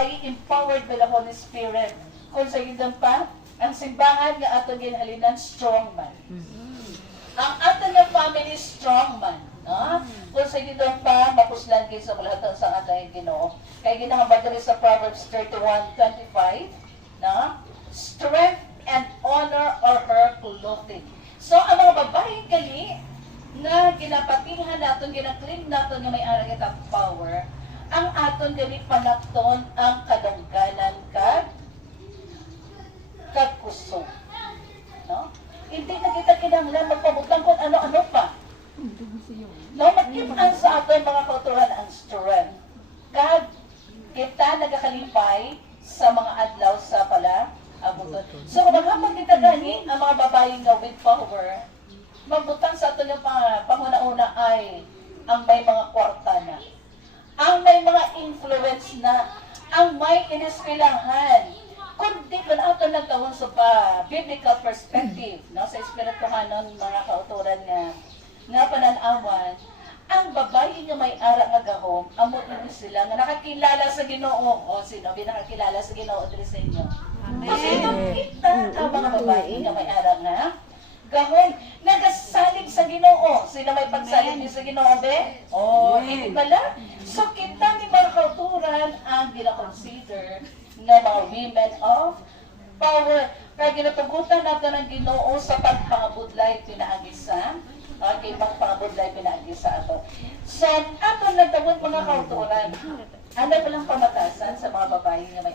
babae empowered by the Holy Spirit. Kung sa yun pa, ang simbahan nga ato ginhalinan strong man. Ang ato nga family strong man. No? Kung sa yun pa, mapuslan kayo sa kulahan sa ating Ginoo. Kaya ginahambad rin sa Proverbs 31:25, no? Strength and honor are her clothing. So, ang mga babae kali na ginapatihan natin, ginaklim natin nga may arang itang power, ang aton gali panakton ang kadungganan kag kusog. No? Hindi na kita kinahanglan magpabutang kung ano-ano pa. No, magkitaan sa aton mga kauturan ang strength. Kag kita nagakalipay sa mga adlaw sa pala abuton. So, kung maghapon kita gani, ang mga babae nga with power, magbutang sa ato ng panguna-una ay ang may mga kwarta na, ang may mga influence na, ang may ineskwelahan. Kundi kung ato nagtawon sa biblical perspective, no, sa espirituhanon mga kauturan nga pananawan, ang babae nga may ara nga gahom, amo din sila nga nakakilala sa Ginoo. O sino nakakilala sa Ginoo diri sa inyo? Kasi kita ang mga babae nga may ara nga gahom, nagasalig sa Ginoo. Sino may pagsalig ni sa Ginoo, be? Hindi pala. So kita ni mga kauturan ang gina-consider na mga women of power. Kaya ginatugutan natin ang Ginoo sa pagpangabudlay pinaagisan. Okay, pagpangabudlay pinaagisan ato. So, ato nagtawag mga kauturan. Ano ba lang pamatasan sa mga babae nga may